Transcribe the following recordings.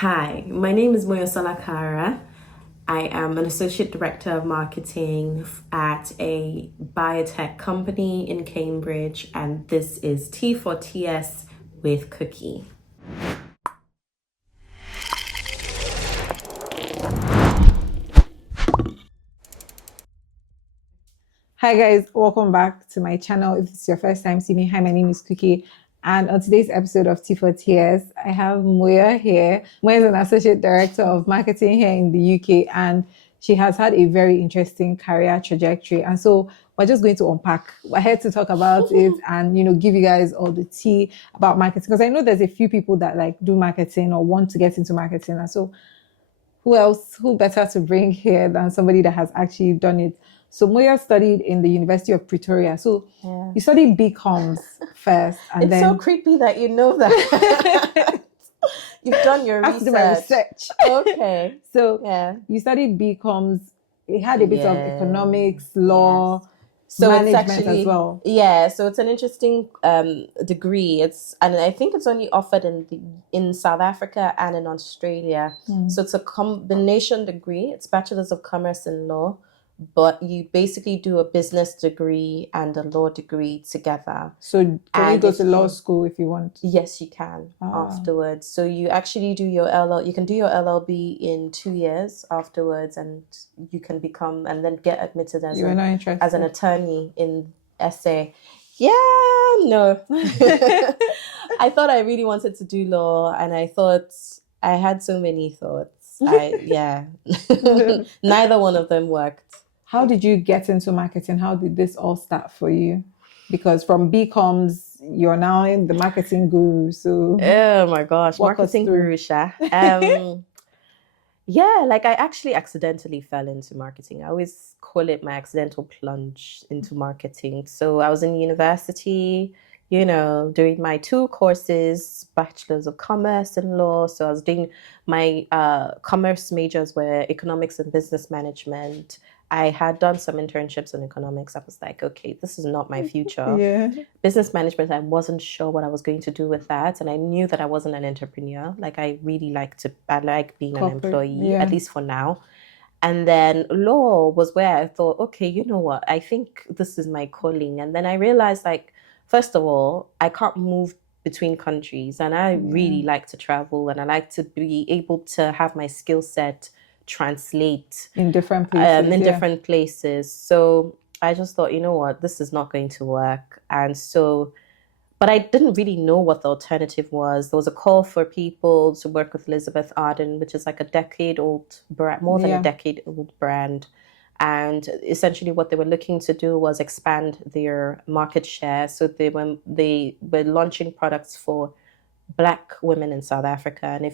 Hi, my name is Moyo. I am an associate director of marketing at a biotech company in Cambridge, and this is T for TS with Cookie. Hi guys, welcome back to my channel. If it's your first time seeing me, hi, my name is Cookie. And on today's episode of T4TS, I have Moya here. Moya is an associate director of marketing here in the UK, and she has had a very interesting career trajectory. And so we're just going to unpack. We're here to talk about it and give you guys all the tea about marketing. Because I know there's a few people that like do marketing or want to get into marketing. And so who better to bring here than somebody that has actually done it? So Moya studied in the University of Pretoria. So you studied BComs first, and it's then so creepy that you know that. You've done your I have to do my research. Okay. So Yeah. you studied BComs. It had a bit of economics, law, So it's management actually as well. so it's an interesting degree. And I think it's only offered in South Africa and in Australia. So it's a combination degree. It's Bachelor's of Commerce in Law, but you basically do a business degree and a law degree together. So can you go to law you school if you want? Yes, you can afterwards. So you actually do your you can do your LLB in 2 years afterwards, and you can become and then get admitted as You were not interested. as an attorney in SA. Yeah, no. I thought I really wanted to do law, and I thought I had so many thoughts. Neither one of them worked. How did you get into marketing? How did this all start for you? Because from BComs, you're now in the marketing guru. So oh my gosh, walk us marketing through. guru, Sha. Yeah, like I actually accidentally fell into marketing. I always call it my accidental plunge into marketing. So I was in university, doing my two courses, Bachelor's of Commerce and Law. So I was doing my commerce majors were economics and business management. I had done some internships in economics. I was like, okay, this is not my future. Yeah. Business management, I wasn't sure what I was going to do with that. And I knew that I wasn't an entrepreneur. Like I like being an employee, at least for now. And then law was where I thought, okay, you know what? I think this is my calling. And then I realized, like, first of all, I can't move between countries. And I really like to travel, and I like to be able to have my skill set translate in different places. Different places. So I just thought, you know what, this is not going to work. And so, but I didn't really know what the alternative was. There was a call for people to work with Elizabeth Arden, which is like a decade-old brand, more than a decade-old brand. And essentially what they were looking to do was expand their market share. So they were launching products for Black women in South Africa. And I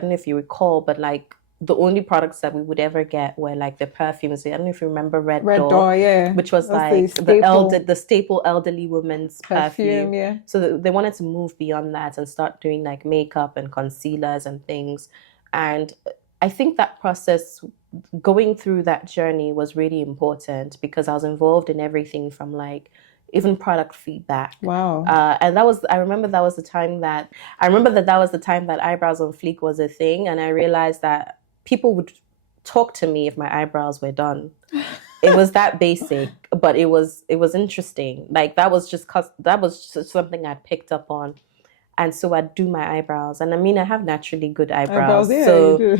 don't know if you recall, but like the only products that we would ever get were like the perfumes. I don't know if you remember Red Door, which was like the staple elderly woman's perfume. Yeah. So they wanted to move beyond that and start doing like makeup and concealers and things. And I think that process, going through that journey, was really important because I was involved in everything from like even product feedback. Wow. And I remember that was the time that eyebrows on fleek was a thing. And I realized that people would talk to me if my eyebrows were done. It was that basic, but it was interesting. Like that was just something I picked up on. And so I'd do my eyebrows. And I mean, I have naturally good eyebrows. So,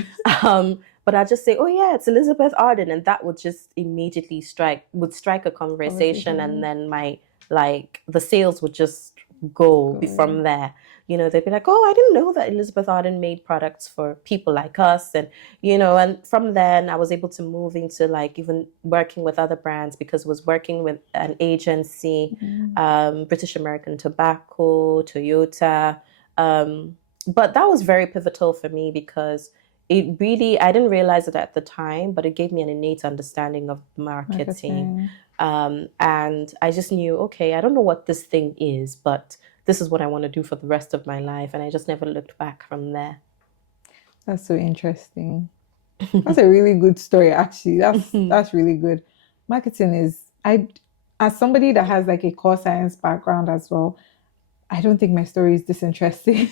but I'd just say, oh yeah, it's Elizabeth Arden. And that would just immediately strike a conversation. And then the sales would just go from there. They'd be like, oh, I didn't know that Elizabeth Arden made products for people like us. And, and from then I was able to move into like even working with other brands because I was working with an agency, British American Tobacco, Toyota. But that was very pivotal for me because I didn't realize it at the time, but it gave me an innate understanding of marketing. And I just knew, okay, I don't know what this thing is, but this is what I want to do for the rest of my life. And I just never looked back from there. That's so interesting. That's a really good story, actually. That's really good. Marketing is, as somebody that has like a core science background as well, I don't think my story is this interesting.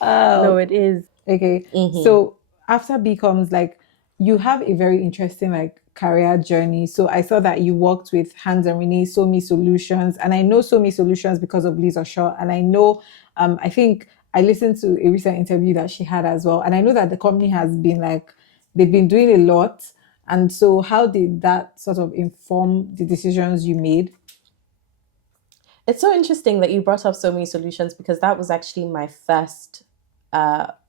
No, it is. Okay. So after becomes like you have a very interesting like career journey. So I saw that you worked with Hans and Renee, So Me Solutions, and I know So Me Solutions because of Lisa Shaw, and I know I think I listened to a recent interview that she had as well, and I know that the company has been like they've been doing a lot. And so how did that sort of inform the decisions you made? It's so interesting that you brought up so many solutions because that was actually my first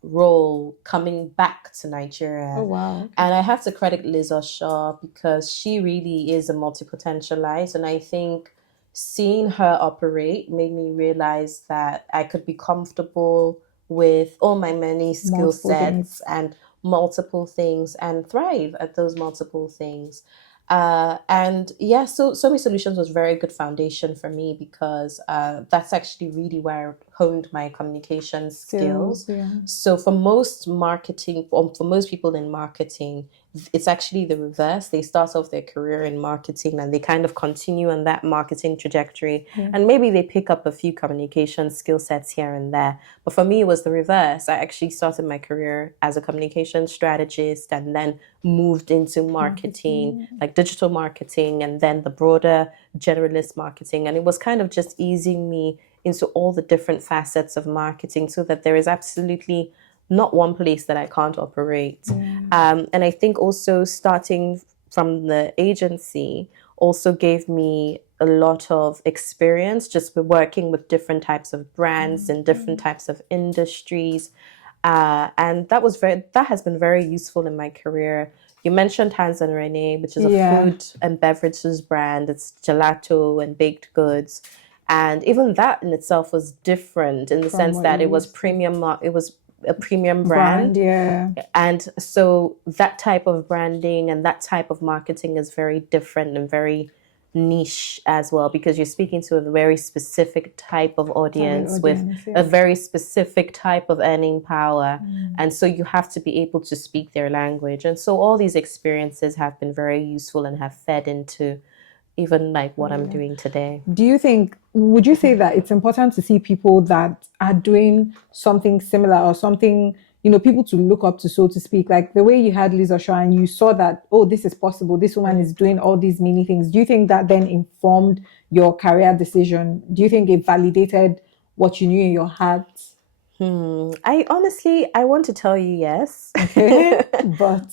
role coming back to Oh Nigeria. wow. Okay. And I have to credit Liz Shaw because she really is a multi-potentialite. And I think seeing her operate made me realize that I could be comfortable with all my many skill Multiple things. sets and multiple things and thrive at those multiple things. And yeah, so many solutions was very good foundation for me because that's actually really where I honed my communication Skills, skills. yeah. So for most marketing, for most people in marketing, it's actually the reverse. They start off their career in marketing and they kind of continue on that marketing trajectory. Yeah. And maybe they pick up a few communication skill sets here and there. But for me, it was the reverse. I actually started my career as a communication strategist and then moved into marketing, like digital marketing, and then the broader generalist marketing. And it was kind of just easing me into all the different facets of marketing so that there is absolutely not one place that I can't operate. And I think also starting from the agency also gave me a lot of experience just with working with different types of brands and different types of industries. And that has been very useful in my career. You mentioned Hans and Rene, which is a food and beverages brand. It's gelato and baked goods. And even that in itself was different in the sense that it was premium. It was a premium brand. Yeah. And so that type of branding and that type of marketing is very different and very niche as well because you're speaking to a very specific type of audience with a very specific type of earning power. And so you have to be able to speak their language. And so all these experiences have been very useful and have fed into even like what I'm doing today. Would you say that it's important to see people that are doing something similar or something, people to look up to, so to speak, like the way you had Lisa Shaw and you saw that, oh, this is possible, this woman is doing all these many things. Do you think that then informed your career decision? Do you think it validated what you knew in your heart? I want to tell you yes, okay,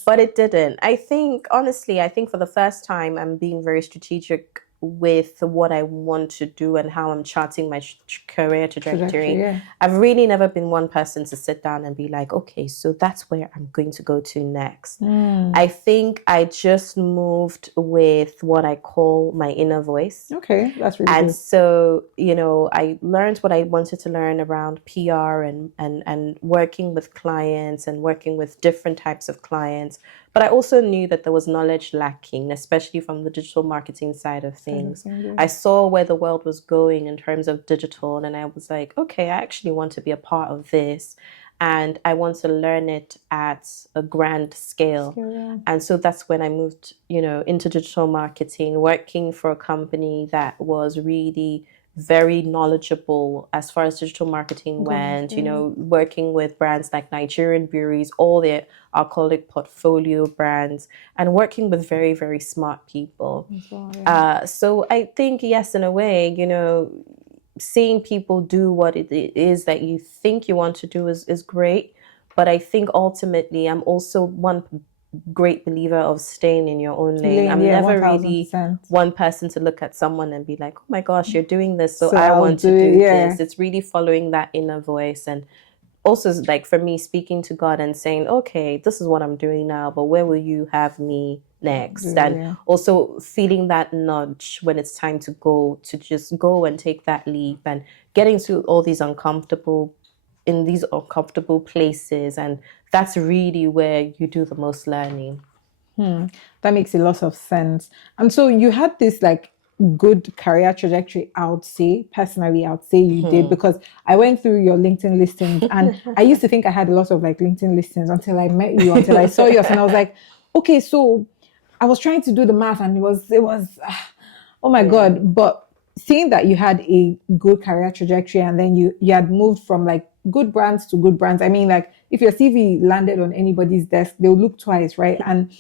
but it didn't. I think for the first time, I'm being very strategic with what I want to do and how I'm charting my career trajectory. Yeah. I've really never been one person to sit down and be like, okay, so that's where I'm going to go to next. I think I just moved with what I call my inner voice. Okay, that's really and good. So, I learned what I wanted to learn around PR and working with clients and working with different types of clients. But I also knew that there was knowledge lacking, especially from the digital marketing side of things. I saw where the world was going in terms of digital, and I was like, okay, I actually want to be a part of this. And I want to learn it at a grand scale. And so that's when I moved, into digital marketing, working for a company that was really very knowledgeable as far as digital marketing went, working with brands like Nigerian breweries, all their alcoholic portfolio brands, and working with very, very smart people. So I think, yes, in a way, seeing people do what it is that you think you want to do is great. But I think ultimately I'm also one great believer of staying in your own lane. I'm never 1000%. really one person to look at someone and be like, oh my gosh, you're doing this, so I want to do this. It's really following that inner voice. And also, like for me, speaking to God and saying, okay, this is what I'm doing now, but where will you have me next? And also feeling that nudge when it's time to go, to just go and take that leap and getting to all these uncomfortable places. And that's really where you do the most learning. That makes a lot of sense. And so you had this like good career trajectory, I would say you did, because I went through your LinkedIn listings and I used to think I had a lot of like LinkedIn listings until I met you, until I saw yours, and I was like, okay, so I was trying to do the math and it was oh my God. But seeing that you had a good career trajectory and then you had moved from like good brands to good brands. I mean, like if your CV landed on anybody's desk, they'll look twice, right? And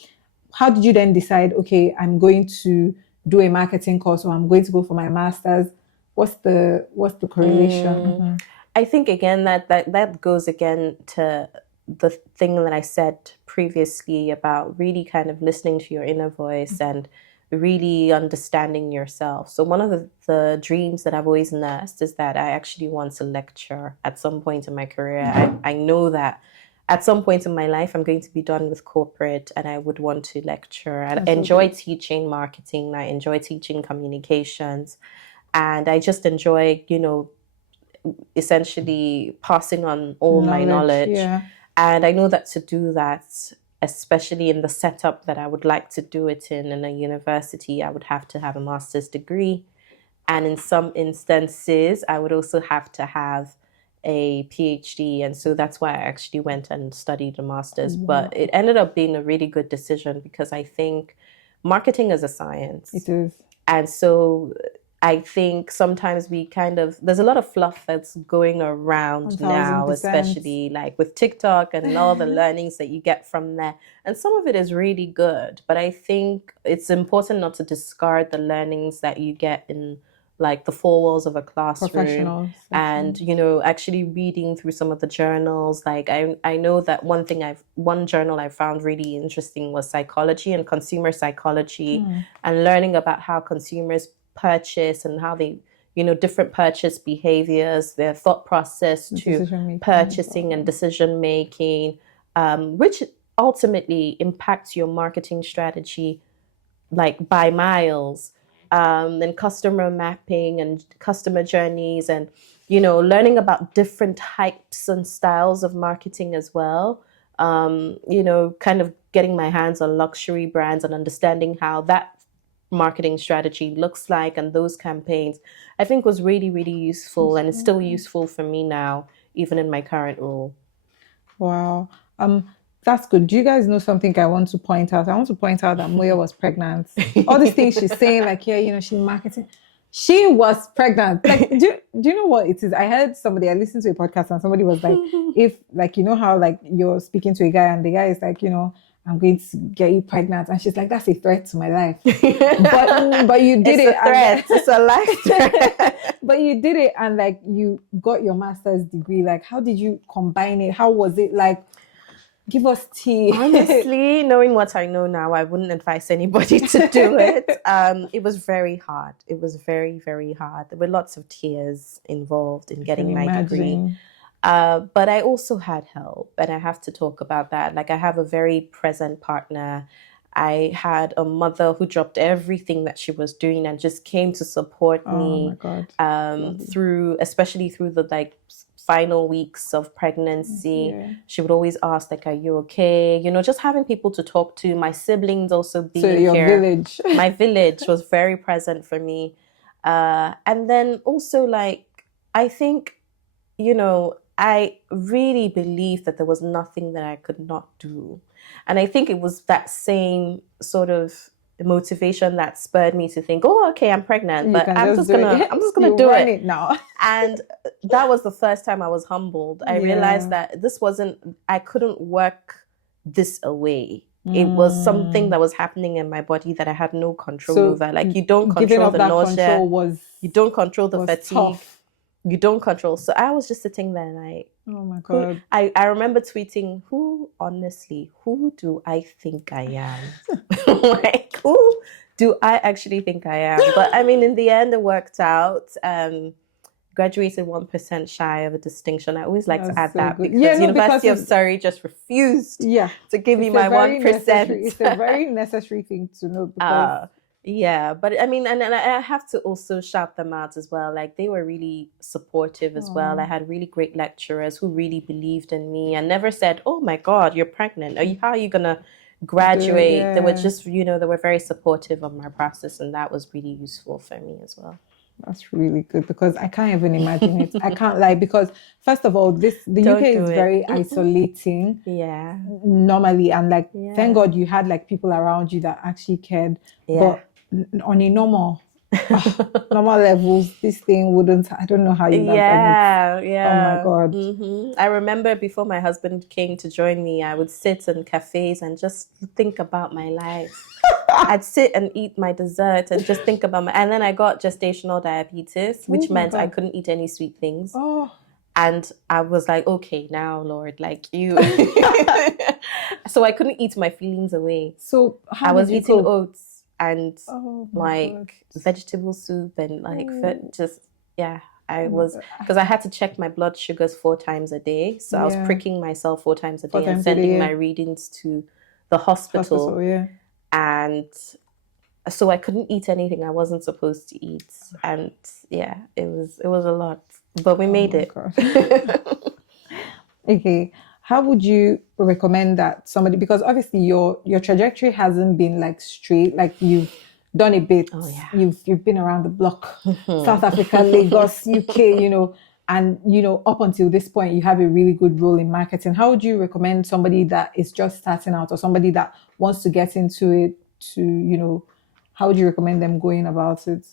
how did you then decide, okay, I'm going to do a marketing course or I'm going to go for my master's? What's the correlation? I think again that goes again to the thing that I said previously about really kind of listening to your inner voice and really understanding yourself. So one of the dreams that I've always nursed is that I actually want to lecture at some point in my career. I know that at some point in my life I'm going to be done with corporate and I would want to lecture. I enjoy teaching marketing, I enjoy teaching communications, and I just enjoy, essentially passing on all my knowledge. Yeah. And I know that to do that, especially in the setup that I would like to do it in a university, I would have to have a master's degree. And in some instances, I would also have to have a PhD. And so that's why I actually went and studied a master's. But it ended up being a really good decision because I think marketing is a science. It is. And so I think sometimes there's a lot of fluff that's going around now, especially like with TikTok and all the learnings that you get from there. And some of it is really good, but I think it's important not to discard the learnings that you get in like the four walls of a classroom and, actually reading through some of the journals. Like I know that one journal I found really interesting was psychology and consumer psychology and learning about how consumers purchase and how they, different purchase behaviors, their thought process to purchasing and decision making, which ultimately impacts your marketing strategy like by miles, and customer mapping and customer journeys and, learning about different types and styles of marketing as well. Kind of getting my hands on luxury brands and understanding how that marketing strategy looks like and those campaigns, I think was really, really useful, and it's still useful for me now, even in my current role. Wow. That's good. Do you guys know something I want to point out? I want to point out that Moyo was pregnant. All these things she's saying, like, yeah, she's marketing. She was pregnant. Like, do you know what it is? I listened to a podcast and somebody was like, if like, how like you're speaking to a guy and the guy is like, I'm going to get you pregnant. And she's like, that's a threat to my life. but you did it. It's a threat. It's a life threat. But you did it and like you got your master's degree. Like, how did you combine it? How was it like? Give us tea. Honestly, knowing what I know now, I wouldn't advise anybody to do it. It was very hard. It was very, very hard. There were lots of tears involved in getting my degree. But I also had help, and I have to talk about that. Like, I have a very present partner. I had a mother who dropped everything that she was doing and just came to support me. Oh my God. Especially through the like final weeks of pregnancy. Yeah. She would always ask, like, are you okay? Just having people to talk to. My siblings also being so your here. Village. My village was very present for me. And then also, like, I think, I really believed that there was nothing that I could not do. And I think it was that same sort of motivation that spurred me to think, oh, okay, I'm pregnant, but I'm just gonna do it now. And that was the first time I was humbled. I realized that I couldn't work this away. It was something that was happening in my body that I had no control over. Like, you don't control the nausea, you don't control the fatigue. Tough. You don't control. So I was just sitting there like, oh my God. I remember tweeting, who do I think I am? Like, who do I actually think I am? But I mean, in the end, it worked out. Graduated 1% shy of a distinction. I always like to add that because University of Surrey just refused to give me my 1%. It's a very necessary thing to know because yeah, but I mean, and I have to also shout them out as well. Like, they were really supportive as well. I had really great lecturers who really believed in me and never said, oh my God, you're pregnant. How are you going to graduate? They were just, they were very supportive of my process, and that was really useful for me as well. That's really good because I can't even imagine it. I can't lie because first of all, the UK is very isolating. Yeah. Normally, and like thank God you had like people around you that actually cared. Yeah. But on a normal, Normal levels, this thing wouldn't, I don't know how you would have done it. Yeah, Oh my yeah. God. I remember before my husband came to join me, I would sit in cafes and just think about my life. I'd sit and eat my dessert and just think about and then I got gestational diabetes, which Oh my meant I God. couldn't eat any sweet things. Oh, And I was like, okay, now, Lord, like you. So I couldn't eat my feelings away. so I how was did you eating cope? oats and Oh my God. like vegetable soup and like Oh, just, yeah. I oh my was, God. because I had to check my blood sugars 4 times a day. So I was Yeah, pricking myself 4 times a four day and times a sending my day. readings to the Hospital, hospital. yeah. And so I couldn't eat anything I wasn't supposed to eat. And yeah, it was a lot. But we Oh made my it. God. Okay. How would you recommend that somebody, because obviously your trajectory hasn't been like straight, like you've done a bit, Oh yeah. you've been around the block, South Africa, Lagos, UK, and up until this point you have a really good role in marketing. How would you recommend somebody that is just starting out or somebody that wants to get into it to, how would you recommend them going about it?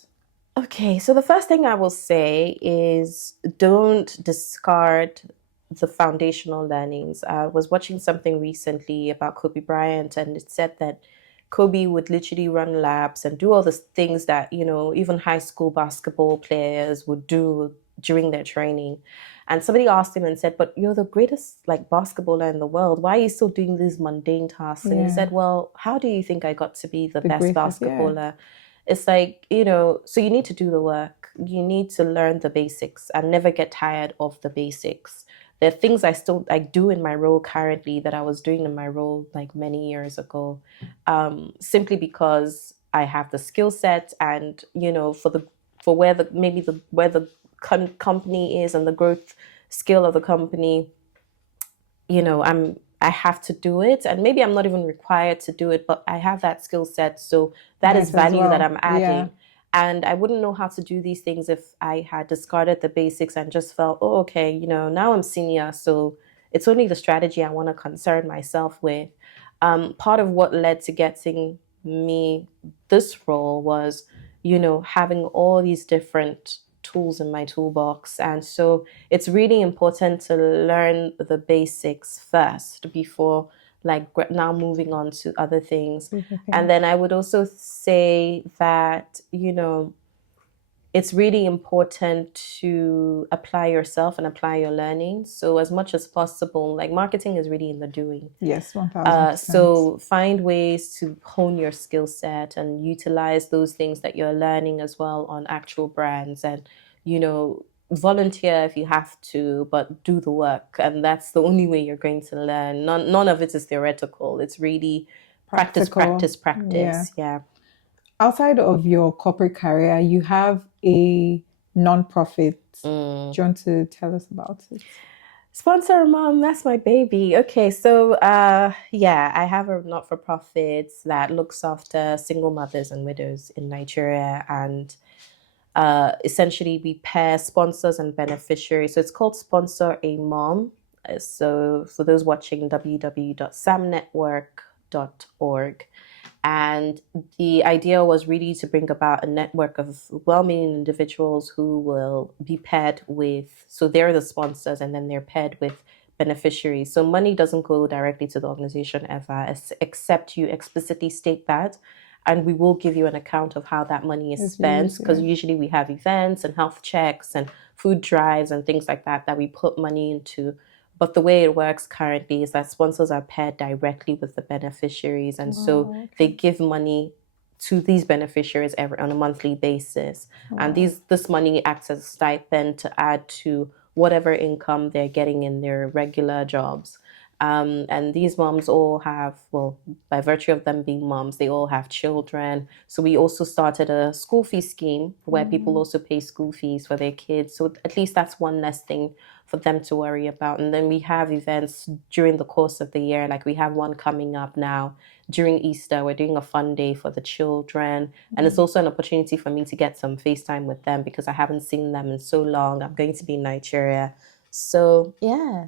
Okay, so the first thing I will say is don't discard the foundational learnings. I was watching something recently about Kobe Bryant, and it said that Kobe would literally run laps and do all the things that, even high school basketball players would do during their training. And somebody asked him and said, but you're the greatest like basketballer in the world. Why are you still doing these mundane tasks? And he Yeah. said, well, how do you think I got to be the The best greatest, yeah. basketballer? It's like, so you need to do the work. You need to learn the basics and never get tired of the basics. There are things I do in my role currently that I was doing in my role like many years ago, simply because I have the skill set and, for where the company is and the growth skill of the company, I have to do it, and maybe I'm not even required to do it, but I have that skill set, so that is Might as value that well. I'm Yeah. adding. And I wouldn't know how to do these things if I had discarded the basics and just felt, oh, okay, now I'm senior, so it's only the strategy I want to concern myself with. Part of what led to getting me this role was, having all these different tools in my toolbox. And so it's really important to learn the basics first before like now moving on to other things. And then I would also say that, it's really important to apply yourself and apply your learning. So as much as possible, like marketing is really in the doing. Yes, 1000%. So find ways to hone your skill set and utilize those things that you're learning as well on actual brands, and volunteer if you have to, but do the work. And that's the only way you're going to learn. None of it is theoretical. It's really practice, Practical. practice, practice. Yeah. Outside of your corporate career, you have a non-profit. Do you want to tell us about it? Sponsor mom, that's my baby. Okay, so yeah, I have a not-for-profit that looks after single mothers and widows in Nigeria, and essentially we pair sponsors and beneficiaries. So it's called Sponsor a Mom. So for those watching, www.samnetwork.org. And the idea was really to bring about a network of well-meaning individuals who will be paired with, so they're the sponsors and then they're paired with beneficiaries. So money doesn't go directly to the organization ever, except you explicitly state that. And we will give you an account of how that money is spent, because usually we have events and health checks and food drives and things like that we put money into. But the way it works currently is that sponsors are paired directly with the beneficiaries. And so they give money to these beneficiaries on a monthly basis. And this money acts as a stipend to add to whatever income they're getting in their regular jobs. And these moms all have, well, by virtue of them being moms, they all have children. So we also started a school fee scheme where people also pay school fees for their kids. So at least that's one less thing for them to worry about. And then we have events during the course of the year. Like we have one coming up now during Easter. We're doing a fun day for the children. And it's also an opportunity for me to get some FaceTime with them because I haven't seen them in so long. I'm going to be in Nigeria. So yeah.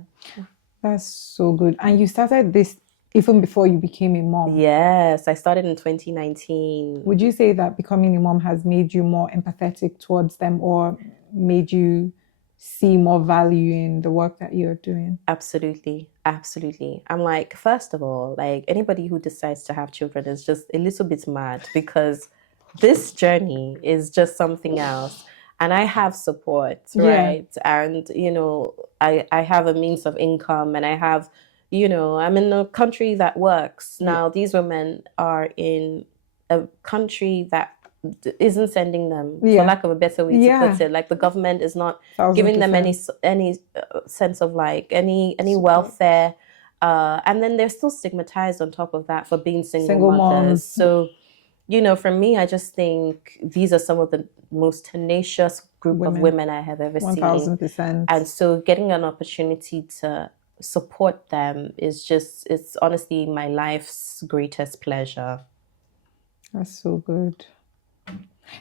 That's so good. And you started this even before you became a mom. Yes, I started in 2019. Would you say that becoming a mom has made you more empathetic towards them, or made you see more value in the work that you're doing? Absolutely. Absolutely. I'm like, first of all, like anybody who decides to have children is just a little bit mad, because this journey is just something else. And I have support, Yeah. right? And, I have a means of income, and I have, I'm in a country that works. Now, these women are in a country that isn't sending them, for Yeah. lack of a better way to put it. Like the government is not giving them any 1000%. sense of like any Support. welfare, and then they're still stigmatized on top of that for being single mothers. moms. So, for me, I just think these are some of the most tenacious group of women I have ever seen. 1000%. And so getting an opportunity to support them it's honestly my life's greatest pleasure. That's so good.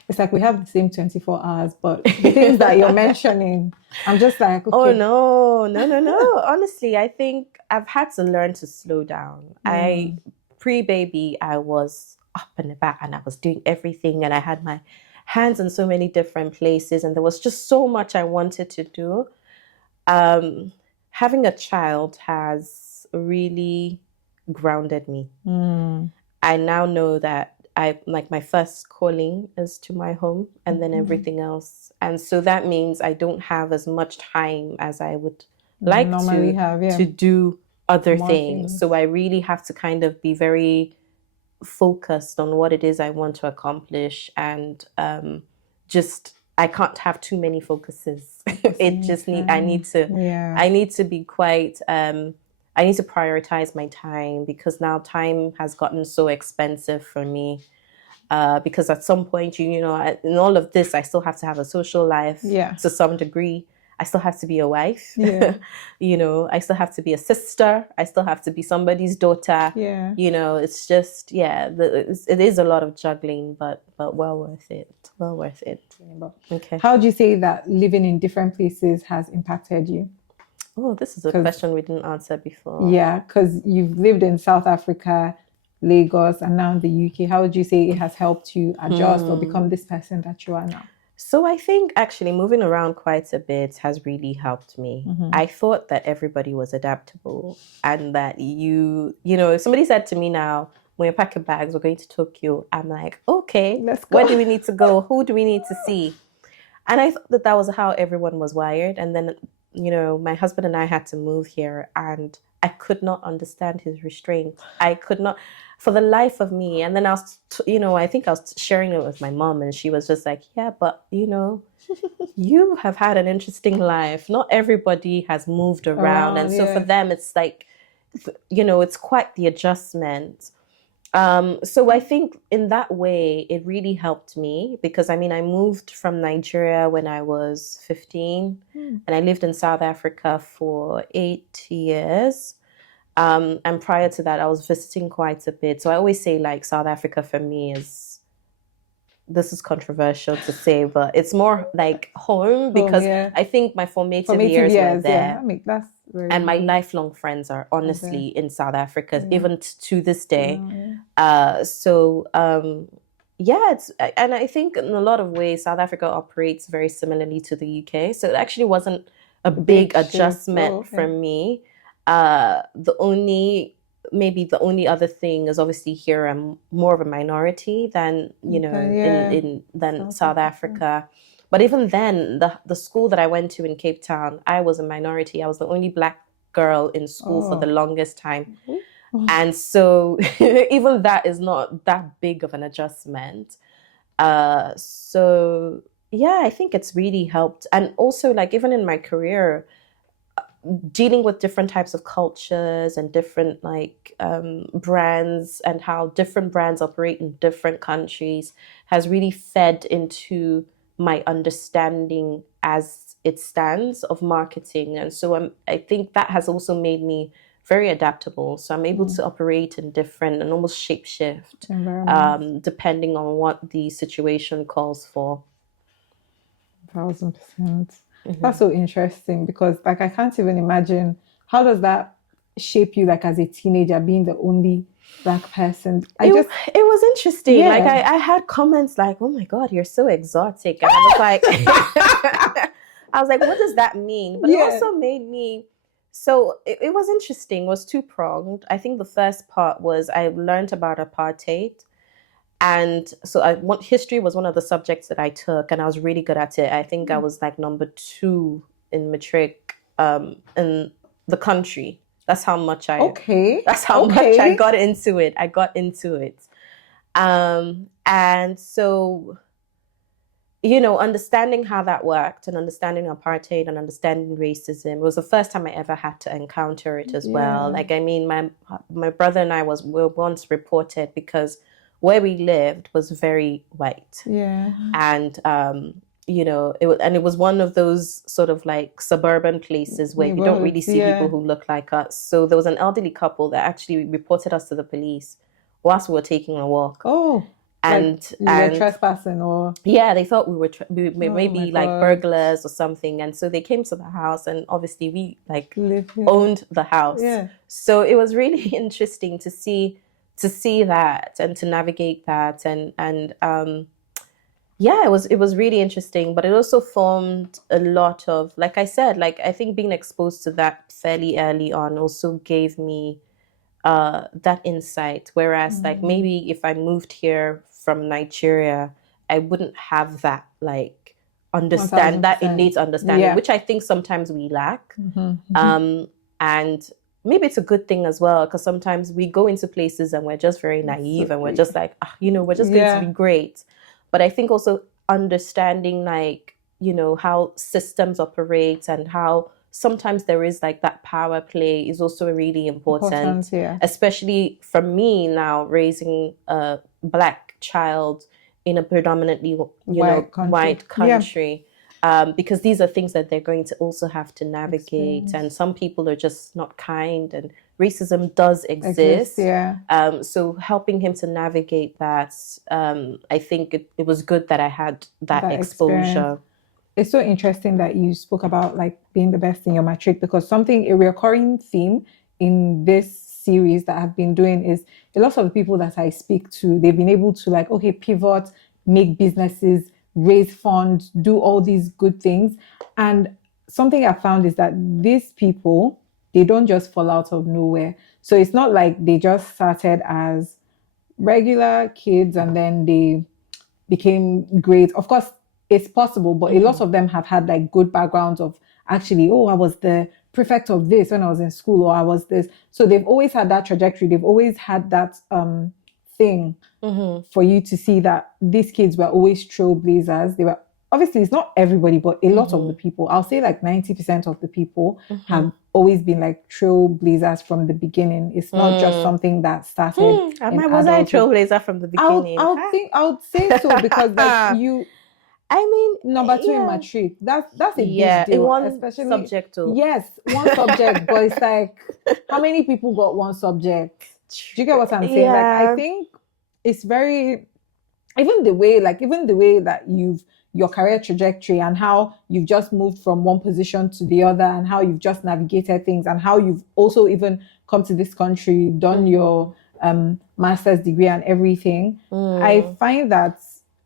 It's like we have the same 24 hours, but the things that you're mentioning, I'm just like, okay. Oh, no. Honestly, I think I've had to learn to slow down. Pre-baby, I was up and about and I was doing everything, and I had my hands in so many different places, and there was just so much I wanted to do. Having a child has really grounded me. I now know that my first calling is to my home, and then everything else. And so that means I don't have as much time as I would like normally to do other More things. things. So I really have to kind of be very focused on what it is I want to accomplish, and I can't have too many focuses. I need to be quite I need to prioritize my time, because now time has gotten so expensive for me. Because at some point, in all of this, I still have to have a social life to some degree. I still have to be a wife. Yeah. I still have to be a sister. I still have to be somebody's daughter. Yeah. It's just, it is a lot of juggling, but well worth it. Well worth it. Okay. How do you say that living in different places has impacted you? Oh, this is a question we didn't answer before. Yeah, because you've lived in South Africa, Lagos, and now in the UK. How would you say it has helped you adjust or become this person that you are now? So I think actually moving around quite a bit has really helped me. I thought that everybody was adaptable, and that if somebody said to me now, when you pack your bags, we're going to Tokyo, I'm like, okay, Let's go. Where do we need to go? Who do we need to see? And I thought that was how everyone was wired. And then, my husband and I had to move here, and I could not understand his restraint. I could not, for the life of me. And then I think I was sharing it with my mom, and she was just like, yeah, but, you have had an interesting life. Not everybody has moved around. And so for them, it's like, it's quite the adjustment. So I think in that way, it really helped me, because I moved from Nigeria when I was 15, and I lived in South Africa for 8 years. And prior to that, I was visiting quite a bit. So I always say, like, South Africa for me this is controversial to say, but it's more like home, because I think my formative years were there. That's and my lifelong friends are honestly in South Africa, even to this day. And I think in a lot of ways, South Africa operates very similarly to the UK. So it actually wasn't a big adjustment for me. The only other thing is, obviously here I'm more of a minority than than South Africa. But even then, the school that I went to in Cape Town, I was a minority. I was the only Black girl in school for the longest time. And so even that is not that big of an adjustment. I think it's really helped. And also, like, even in my career, dealing with different types of cultures and different brands, and how different brands operate in different countries has really fed into my understanding as it stands of marketing. And so I think that has also made me very adaptable. So I'm able to operate in different and almost shape-shift depending on what the situation calls for. 1000%. That's so interesting, because I can't even imagine, how does that shape you, like as a teenager, being the only Black person? It was interesting. Yeah. Like I had comments like, "Oh my God, you're so exotic," and I was like, "What does that mean?" But it also made me. So it was interesting. It was two-pronged. I think the first part was I learned about apartheid. And so history was one of the subjects that I took, and I was really good at it. I think I was like number 2 in matric in the country. That's how much I got into it. And so, understanding how that worked and understanding apartheid and understanding racism was the first time I ever had to encounter it as well. Like, I mean, my brother and I were once reported because where we lived was very white. Yeah. And, it was one of those sort of like suburban places where you don't really see people who look like us. So there was an elderly couple that actually reported us to the police whilst we were taking a walk. Oh. And you were trespassing, or they thought we were maybe like burglars or something, and so they came to the house, and obviously we owned the house. So it was really interesting to see that and to navigate that, and it was really interesting. But it also formed a lot of, like I said, like I think being exposed to that fairly early on also gave me that insight. Whereas like maybe if I moved here from Nigeria, I wouldn't have that like that innate understanding, which I think sometimes we lack. And maybe it's a good thing as well, because sometimes we go into places and we're just very naive and we're just like, we're just going to be great. But I think also understanding like, how systems operate and how sometimes there is like that power play is also really important. Especially for me now, raising a Black child in a predominantly white country. Because these are things that they're going to also have to navigate. And some people are just not kind, and racism does exist. So helping him to navigate that, I think it was good that I had that exposure. Experience. It's so interesting that you spoke about like being the best in your matric, because a recurring theme in this series that I've been doing is a lot of the people that I speak to, they've been able to like, pivot, make businesses, raise funds, do all these good things. And something I found is that these people, they don't just fall out of nowhere. So it's not like they just started as regular kids and then they became great. Of course, it's possible, but a lot of them have had like good backgrounds of actually, I was the prefect of this when I was in school, or I was this. So they've always had that trajectory. They've always had that thing for you to see that these kids were always trailblazers. They were, obviously it's not everybody, but a lot of the people, I'll say like 90% of the people have always been like trailblazers from the beginning. It's not just something that started. Was I a trailblazer from the beginning? I would say so, because like number 2 in matric. That's a big deal. In one especially subject. Yes, one subject, but it's like, how many people got one subject? Do you get what I'm saying? Like, I think it's very, even the way that your career trajectory and how you've just moved from one position to the other, and how you've just navigated things, and how you've also even come to this country, done your master's degree and everything. I find that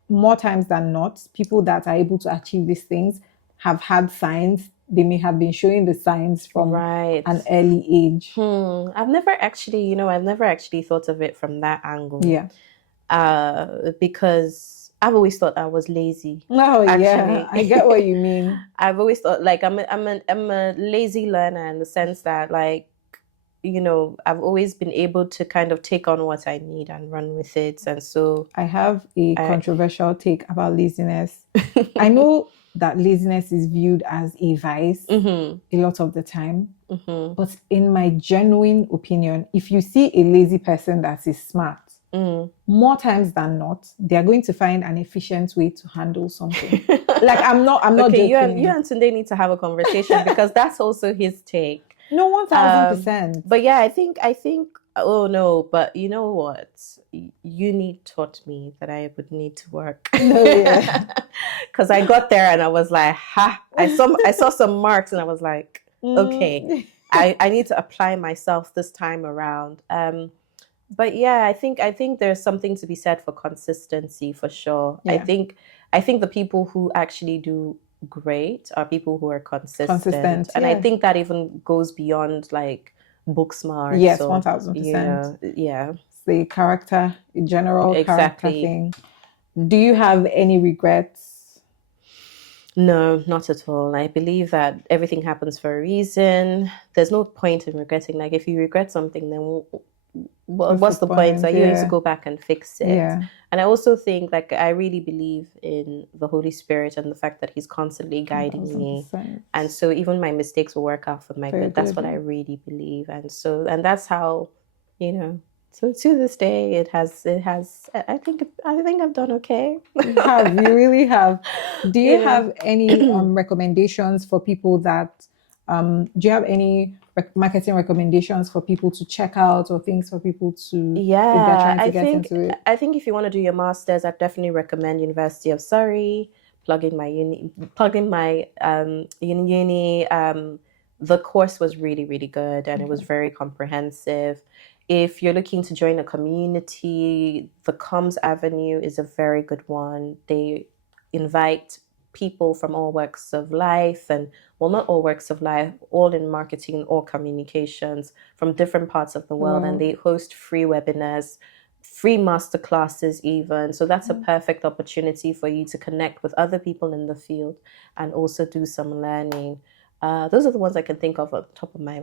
more times than not, people that are able to achieve these things have had signs. They may have been showing the signs from an early age. I've never actually thought of it from that angle. Because I've always thought I was lazy. I get what you mean. I've always thought like I'm a lazy learner, in the sense that like, I've always been able to kind of take on what I need and run with it. And so I have a controversial take about laziness. I know that laziness is viewed as a vice a lot of the time. But in my genuine opinion, if you see a lazy person that is smart, more times than not, they are going to find an efficient way to handle something. Like I'm not okay, joking. You and Tunde need to have a conversation, because that's also his take. No, 1000%. But yeah, I think. Oh no, but you know what? Uni taught me that I would need to work. Because I got there and I was like, I saw some marks and I was like, okay, I need to apply myself this time around. But yeah, I think there's something to be said for consistency for sure. Yeah. I think the people who actually do great are people who are consistent. And I yeah. think that even goes beyond like book smarts. Yes, or, 1000%. Yeah. It's the character, the general character Exactly. thing. Do you have any regrets? No, not at all. I believe that everything happens for a reason. There's no point in regretting. Like if you regret something, then what's the point? Are you going to go back and fix it? Yeah. And I also think, like, I really believe in the Holy Spirit and the fact that He's constantly guiding 1000%. me. And so even my mistakes will work out for my good. That's what I really believe. And that's how, you know. So to this day, it has. I think I've done okay. You really have. Do you have any recommendations for people that? Do you have any marketing recommendations for people to check out or things for people to? Yeah, if they're trying to get into it? I think if you want to do your masters, I'd definitely recommend University of Surrey. Plug in my uni. The course was really, really good, and it was very comprehensive. If you're looking to join a community, the Comms Avenue is a very good one. They invite people from all walks of life, and well, not all walks of life, all in marketing or communications from different parts of the world. And they host free webinars, free masterclasses even. So that's a perfect opportunity for you to connect with other people in the field and also do some learning. Those are the ones I can think of on top of my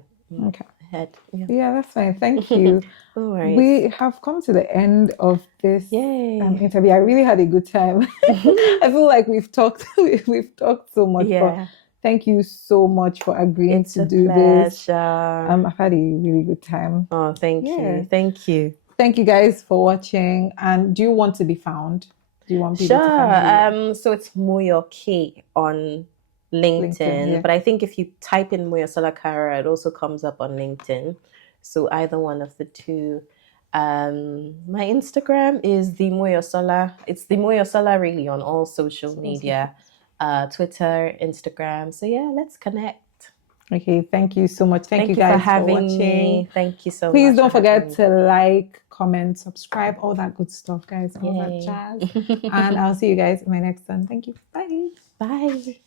head. Yeah, that's fine. Thank you. No worries. We have come to the end of this interview. I really had a good time. I feel like we've talked so much. But thank you so much for agreeing to do this. I've had a really good time. Oh, thank you. Thank you. Thank you guys for watching. And do you want to be found? Do you want people to find you? So it's Moyo K on LinkedIn. But I think if you type in Moyo Solakara, it also comes up on LinkedIn. So either one of the two. My Instagram is the Moyo Sola. It's the Moyo Sola really on all social media, Twitter, Instagram. So yeah, let's connect. Okay, thank you so much. Thank you guys for having watching. Me. Thank you so much. Please don't forget to like, comment, subscribe, all that good stuff, guys. All that jazz. And I'll see you guys in my next one. Thank you. Bye. Bye.